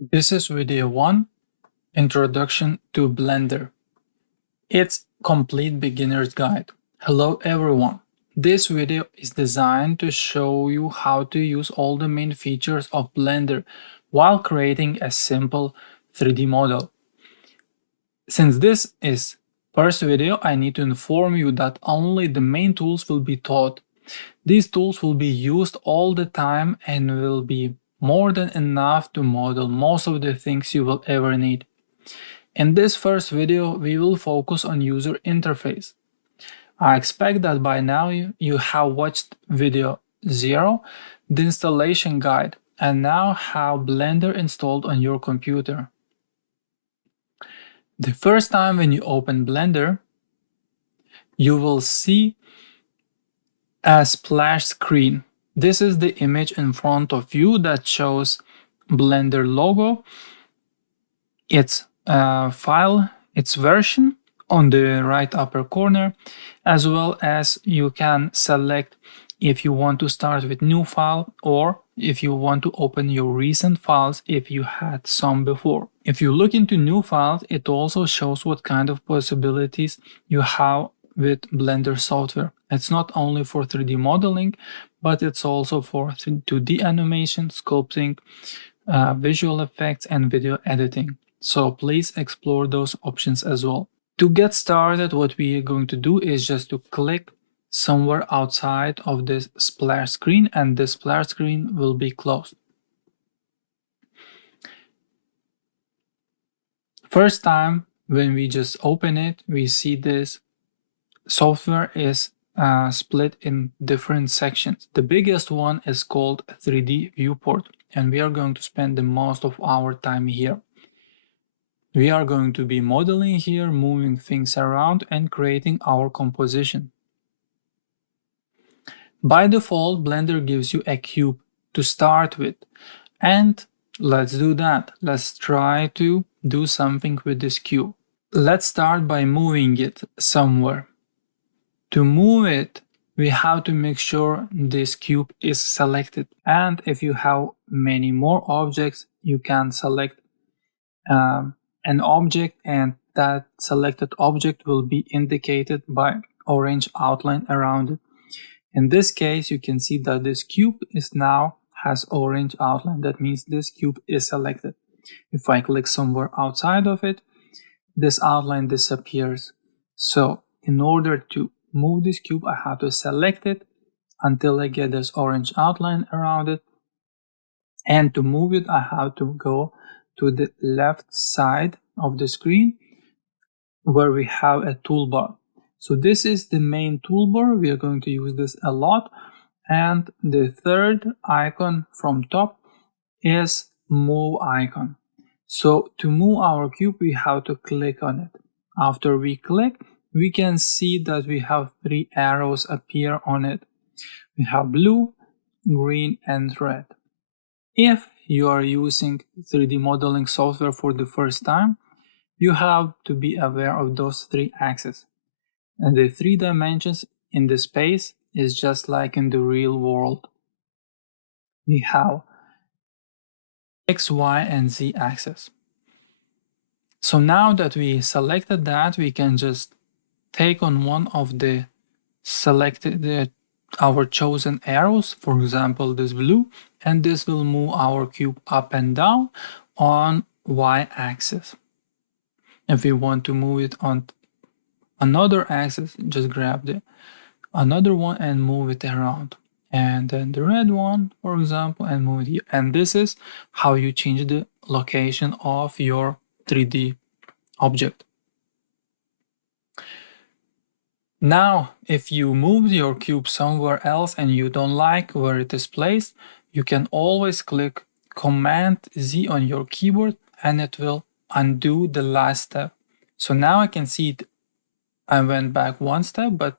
This is video 1, Introduction to Blender. It's complete beginner's guide. Hello everyone. This video is designed to show you how to use all the main features of Blender while creating a simple 3D model. Since this is first video, I need to inform you that only the main tools will be taught. These tools will be used all the time and will be more than enough to model most of the things you will ever need. In this first video, we will focus on user interface. I expect that by now you have watched video 0, the installation guide, and now have Blender installed on your computer. The first time when you open Blender, you will see a splash screen. This is the image in front of you that shows Blender logo, its file, its version on the right upper corner, as well as you can select if you want to start with new file or if you want to open your recent files if you had some before. If you look into new files, it also shows what kind of possibilities you have with Blender software. It's not only for 3D modeling, but it's also for 2D animation, sculpting, visual effects, and video editing. So please explore those options as well. To get started, what we are going to do is just to click somewhere outside of this splash screen, and this splash screen will be closed. First time when we just open it, we see this software is split in different sections. The biggest one is called 3D viewport, and we are going to spend the most of our time here. We are going to be modeling here, moving things around, and creating our composition. By default, Blender gives you a cube to start with, and let's do that. Let's try to do something with this cube. Let's start by moving it somewhere. To move it, we have to make sure this cube is selected, and if you have many more objects, you can select an object, and that selected object will be indicated by orange outline around it. In this case, you can see that this cube now has orange outline. That means this cube is selected. If I click somewhere outside of it, this outline disappears. So in order to move this cube, I have to select it until I get this orange outline around it. And to move it, I have to go to the left side of the screen where we have a toolbar. So this is the main toolbar. We are going to use this a lot. And the third icon from top is move icon. So to move our cube, we have to click on it. After we click, we can see that we have 3 arrows appear on it. We have blue, green, and red. If you are using 3D modeling software for the first time, you have to be aware of those 3 axes. And the 3 dimensions in the space is just like in the real world. We have X, Y, and Z axis. So now that we selected that, we can just take on one of the selected our chosen arrows, for example this blue, and this will move our cube up and down on Y axis. If we want to move it on another axis, just grab another one and move it around, and then the red one, for example, and move it here. And this is how you change the location of your 3D object. Now, if you move your cube somewhere else and you don't like where it is placed, you can always click Command Z on your keyboard and it will undo the last step. So now I can see I went back 1 step, but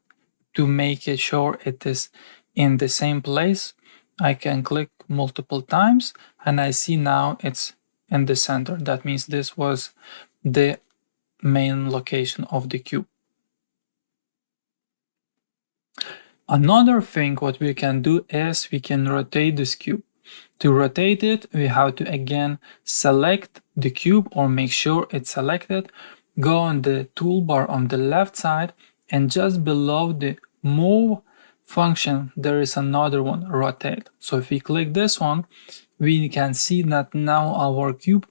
to make it sure it is in the same place, I can click multiple times and I see now it's in the center. That means this was the main location of the cube. Another thing what we can do is we can rotate this cube. To rotate it, we have to again select the cube or make sure it's selected. Go on the toolbar on the left side, and just below the move function, there is another one, rotate. So if we click this one, we can see that now our cube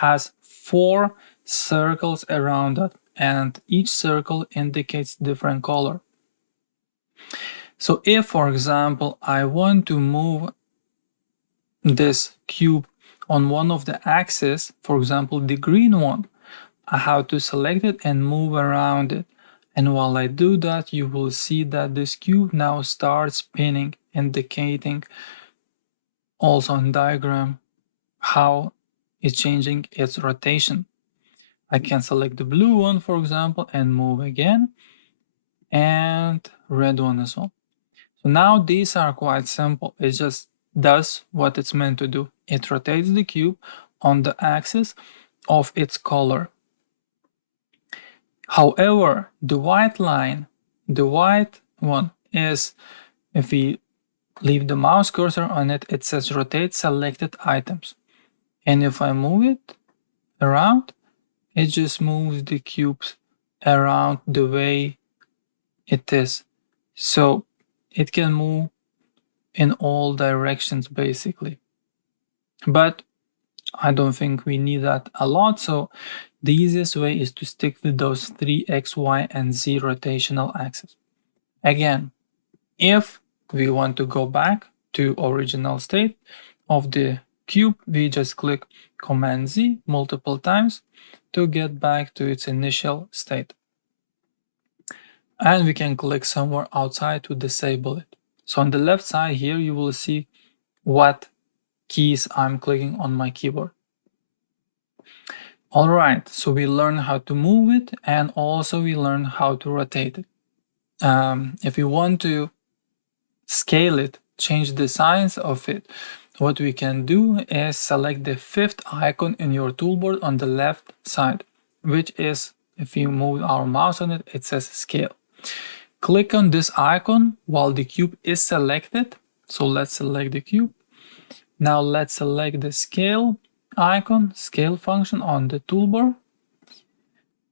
has 4 circles around it, and each circle indicates different color. So if, for example, I want to move this cube on one of the axes, for example the green one, I have to select it and move around it. And while I do that, you will see that this cube now starts spinning, indicating also in diagram how it's changing its rotation. I can select the blue one, for example, and move again, and red one as well. So now these are quite simple. It just does what it's meant to do. It rotates the cube on the axis of its color. However, the white line, the white one is, if we leave the mouse cursor on it, it says rotate selected items. And if I move it around, it just moves the cubes around the way it is. So it can move in all directions basically. But I don't think we need that a lot, so the easiest way is to stick with those 3 X, Y, and Z rotational axes. Again, if we want to go back to original state of the cube, we just click Command Z multiple times to get back to its initial state. And we can click somewhere outside to disable it. So on the left side here, you will see what keys I'm clicking on my keyboard. All right, so we learned how to move it, and also we learned how to rotate it. If you want to scale it, change the size of it, what we can do is select the 5th icon in your toolbar on the left side, which is, if you move our mouse on it, it says scale. Click on this icon while the cube is selected. So let's select the cube. Now let's select the scale icon, scale function on the toolbar.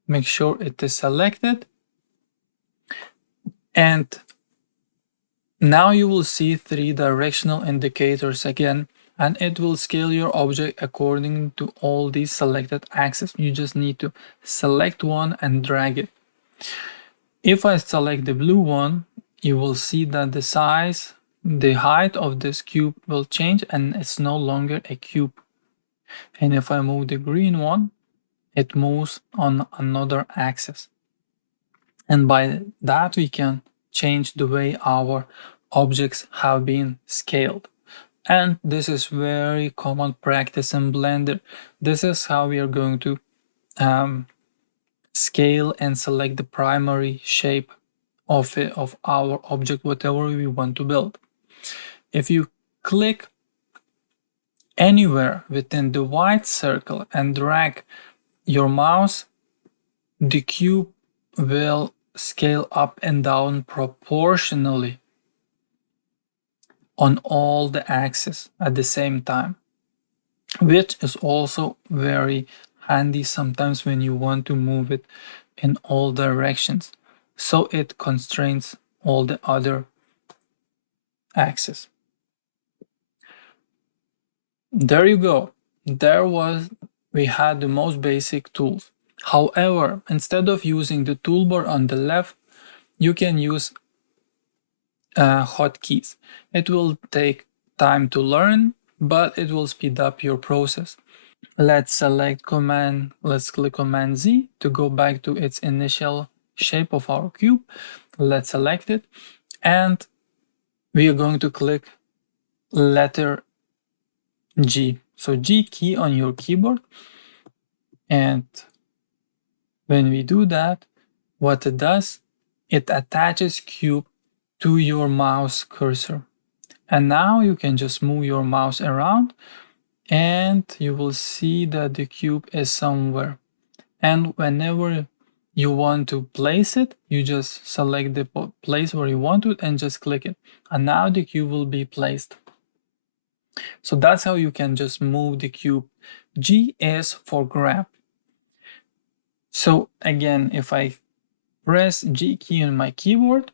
Make sure it is selected. And now you will see 3 directional indicators again, and it will scale your object according to all these selected axes. You just need to select one and drag it. If I select the blue one, you will see that the size, the height of this cube will change, and it's no longer a cube. And if I move the green one, it moves on another axis. And by that we can change the way our objects have been scaled. And this is very common practice in Blender. This is how we are going to scale and select the primary shape of our object, whatever we want to build. If you click anywhere within the white circle and drag your mouse, the cube will scale up and down proportionally on all the axes at the same time, which is also very handy sometimes when you want to move it in all directions, so it constrains all the other axes. There you go. We had the most basic tools. However, instead of using the toolbar on the left, you can use hotkeys. It will take time to learn, but it will speed up your process. Let's click Command Z to go back to its initial shape of our cube. Let's select it, and we are going to click letter G. So G key on your keyboard, and when we do that, what it does, it attaches cube to your mouse cursor. And now you can just move your mouse around and you will see that the cube is somewhere. And whenever you want to place it, you just select the place where you want it and just click it. And now the cube will be placed. So that's how you can just move the cube. G is for grab. So again, if I press G key on my keyboard,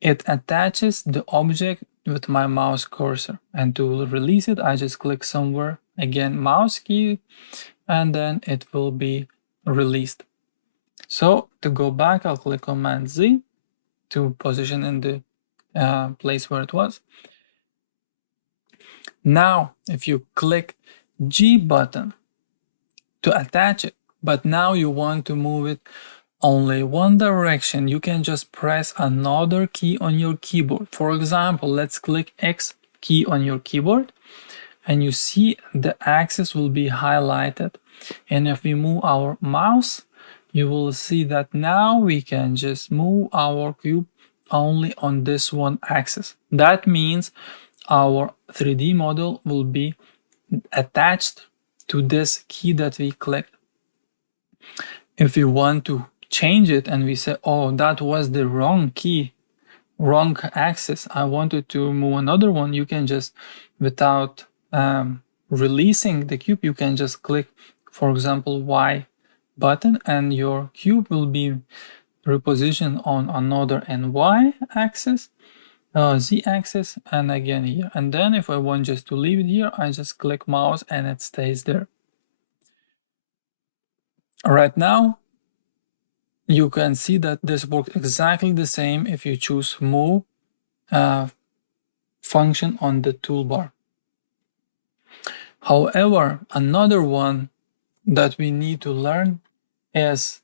it attaches the object with my mouse cursor. And to release it, I just click somewhere, again, mouse key, and then it will be released. So to go back, I'll click Command Z to position in the place where it was. Now, if you click G button to attach it, but now you want to move it only one direction, you can just press another key on your keyboard. For example, let's click X key on your keyboard, and you see the axis will be highlighted. And if we move our mouse, you will see that now we can just move our cube only on this one axis. That means our 3D model will be attached to this key that we clicked. If we want to change it and we say, oh, that was the wrong key, wrong axis, I wanted to move another one, you can just, without releasing the cube, you can just click, for example, Y button, and your cube will be repositioned on another and Y axis, Z axis, and again here. And then if I want just to leave it here, I just click mouse and it stays there. Right now, you can see that this works exactly the same if you choose move function on the toolbar. However, another one that we need to learn is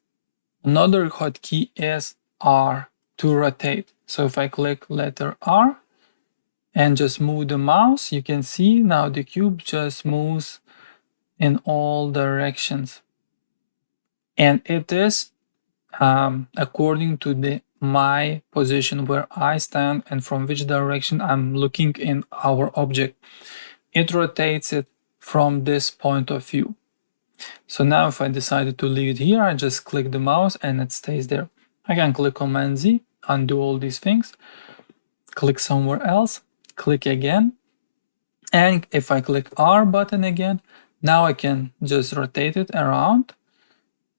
another hotkey is R to rotate. So if I click letter R and just move the mouse, you can see now the cube just moves in all directions. And it is according to my position where I stand and from which direction I'm looking in our object. It rotates it from this point of view. So now if I decided to leave it here, I just click the mouse and it stays there. I can click Command Z, undo all these things, click somewhere else, click again, and if I click R button again, now I can just rotate it around,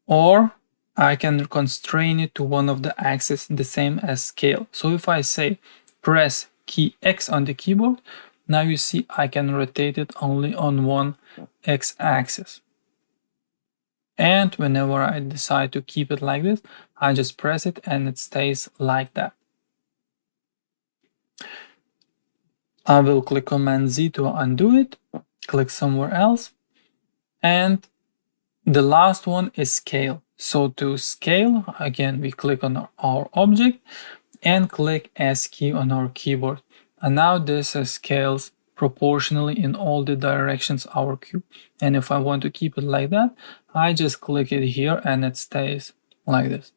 or I can constrain it to one of the axes, the same as scale. So if I say press key X on the keyboard, now you see I can rotate it only on one X axis. And whenever I decide to keep it like this, I just press it and it stays like that. I will click Command Z to undo it, click somewhere else, and the last one is scale. So to scale, again, we click on our object and click S key on our keyboard. And now this scales proportionally in all the directions our cube. And if I want to keep it like that, I just click it here and it stays like this.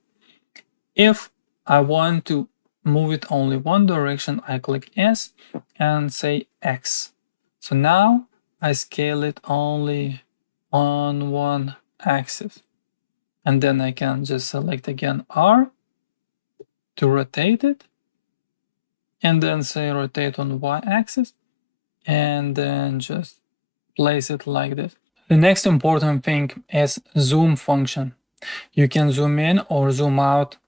If I want to move it only one direction, I click S and say X. So now I scale it only on one axis. And then I can just select again R to rotate it, and then say rotate on Y axis, and then just place it like this. The next important thing is zoom function. You can zoom in or zoom out.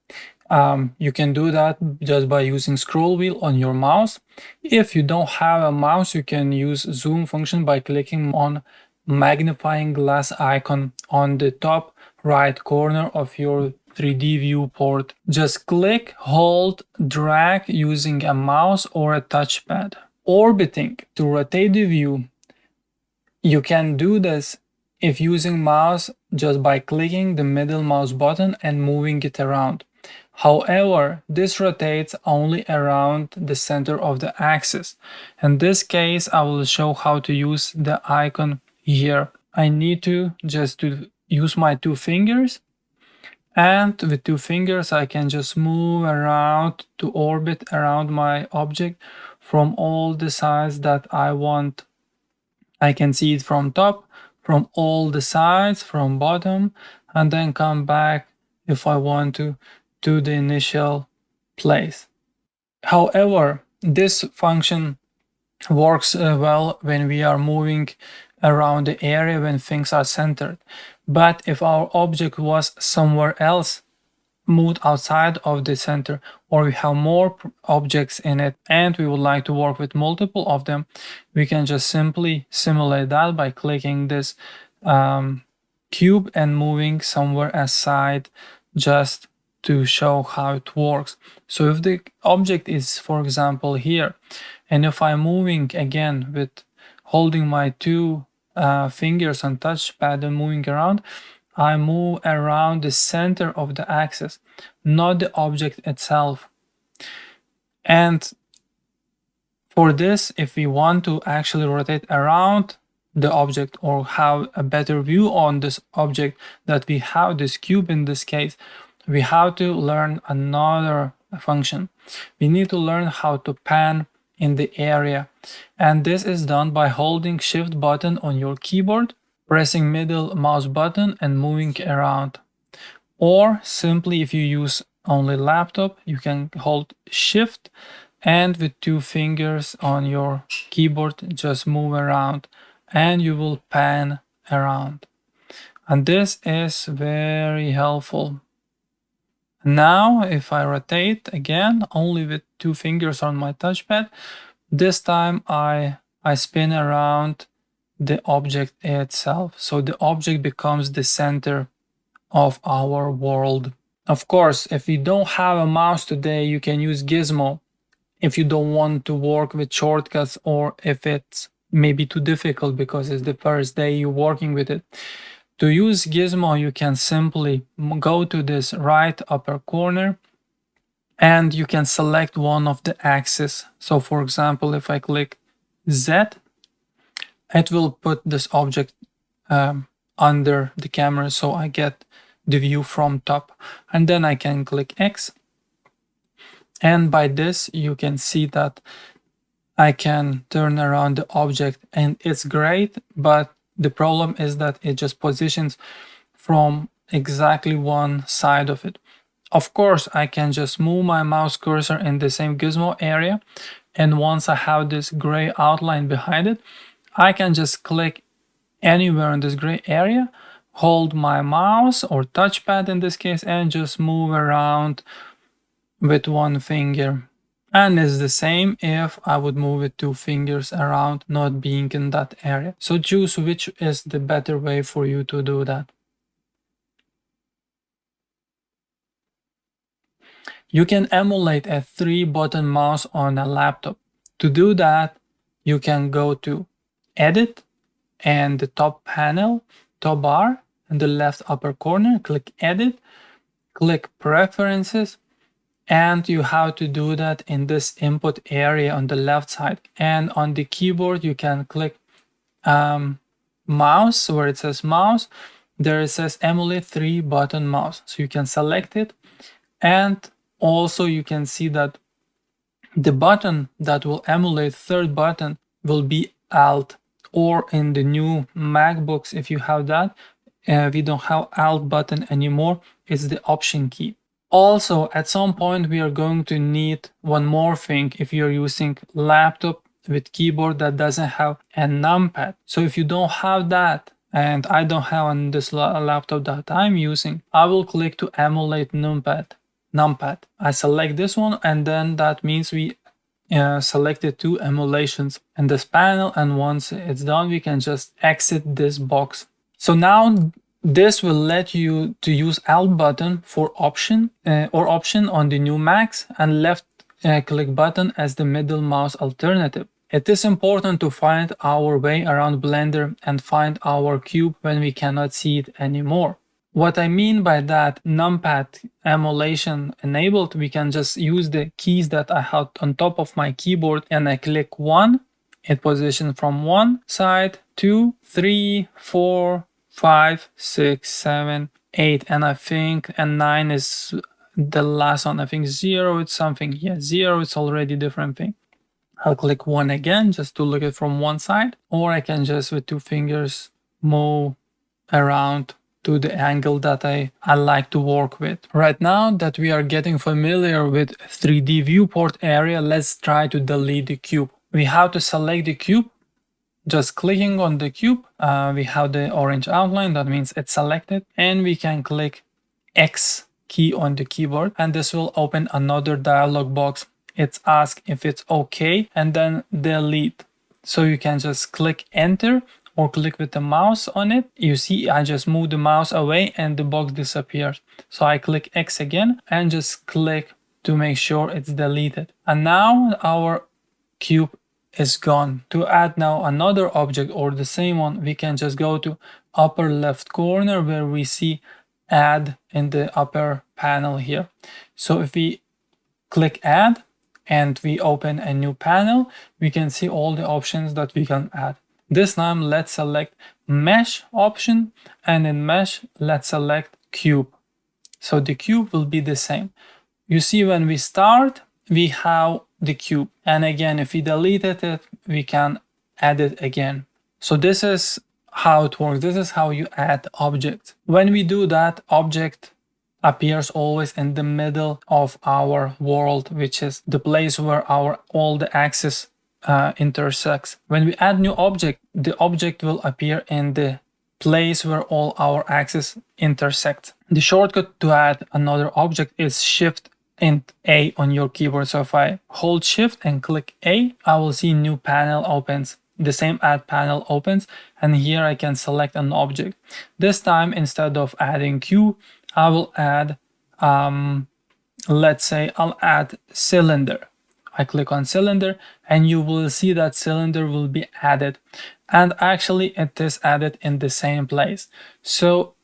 You can do that just by using scroll wheel on your mouse. If you don't have a mouse, you can use zoom function by clicking on magnifying glass icon on the top right corner of your 3D viewport. Just click, hold, drag using a mouse or a touchpad. Orbiting to rotate the view. You can do this if using mouse just by clicking the middle mouse button and moving it around. However, this rotates only around the center of the axis. In this case, I will show how to use the icon here. I need to just use my two fingers, and with two fingers I can just move around to orbit around my object from all the sides that I want. I can see it from top, from all the sides, from bottom, and then come back if I want to the initial place. However, this function works well when we are moving around the area when things are centered. But if our object was somewhere else, moved outside of the center, or we have more objects in it and we would like to work with multiple of them, we can just simply simulate that by clicking this cube and moving somewhere aside just to show how it works. So if the object is, for example, here, and if I'm moving again with holding my two fingers on touchpad and moving around, I move around the center of the axis, not the object itself. And for this, if we want to actually rotate around the object or have a better view on this object that we have, this cube in this case, we have to learn another function. We need to learn how to pan in the area. And this is done by holding Shift button on your keyboard, pressing middle mouse button and moving around. Or simply, if you use only laptop, you can hold Shift and with two fingers on your keyboard just move around and you will pan around. And this is very helpful. Now if I rotate again only with two fingers on my touchpad, this time I spin around the object itself, so the object becomes the center of our world. Of course, if you don't have a mouse today, you can use Gizmo if you don't want to work with shortcuts, or if it's maybe too difficult because it's the first day you're working with it. To use Gizmo, you can simply go to this right upper corner and you can select one of the axes. So for example, if I click Z, it will put this object under the camera so I get the view from top. And then I can click X. And by this, you can see that I can turn around the object and it's great, but the problem is that it just positions from exactly one side of it. Of course, I can just move my mouse cursor in the same gizmo area, and once I have this gray outline behind it, I can just click anywhere in this gray area, hold my mouse or touchpad in this case, and just move around with one finger. And it's the same if I would move with two fingers around, not being in that area. So choose which is the better way for you to do that. You can emulate a 3-button mouse on a laptop. To do that, you can go to Edit and the top panel, top bar, in the left upper corner, click Edit, click Preferences, and you have to do that in this input area on the left side. And on the keyboard, you can click mouse, where it says mouse, there it says emulate 3-button mouse. So you can select it, and also you can see that the button that will emulate third button will be Alt, or in the new MacBooks, if you have that, we don't have Alt button anymore, it's the Option key. Also, at some point, we are going to need one more thing if you're using laptop with keyboard that doesn't have a numpad. So if you don't have that, and I don't have on this laptop that I'm using, I will click to emulate numpad. I select this one, and then that means we selected two emulations in this panel, and once it's done, we can just exit this box. So now this will let you to use Alt button for option on the new Macs, and left click button as the middle mouse alternative. It is important to find our way around Blender and find our cube when we cannot see it anymore. What I mean by that, numpad emulation enabled, we can just use the keys that I have on top of my keyboard, and I click 1, it positions from 1 side, 2, 3, 4, 5, 6, 7, 8, and I think, and 9 is the last one. I think 0 it's something. Yeah, 0 it's already different thing. I'll click 1 again just to look at from one side, or I can just with two fingers move around to the angle that I like to work with. Right now that we are getting familiar with 3D viewport area, let's try to delete the cube. we have to select the cube. Just clicking on the cube, we have the orange outline, that means it's selected, and we can click X key on the keyboard, and this will open another dialog box. It's asked if it's okay, and then delete. So you can just click enter or click with the mouse on it. You see, I just move the mouse away and the box disappears. So I click X again and just click to make sure it's deleted. And now our cube is gone. To add now another object or the same one, we can just go to upper left corner where we see add in the upper panel here. So if we click add and we open a new panel, we can see all the options that we can add. This time let's select mesh option, and in mesh let's select cube. So the cube will be the same. You see, when we start, we have the cube, and again if we deleted it, we can add it again. So this is how it works. This is how you add objects. When we do that, object appears always in the middle of our world, which is the place where all the axes intersects. When we add new object, the object will appear in the place where all our axes intersect. The shortcut to add another object is Shift and A on your keyboard. So if I hold Shift and click A, I will see new panel opens. The same add panel opens, and here I can select an object. This time, instead of adding cube, I will add, let's say I'll add cylinder. I click on cylinder and you will see that cylinder will be added, and actually it is added in the same place. So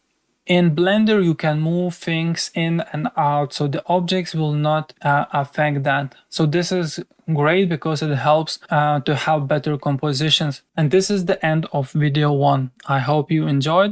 in Blender you can move things in and out, so the objects will not affect that. So this is great because it helps to have better compositions. And this is the end of video 1. I hope you enjoyed,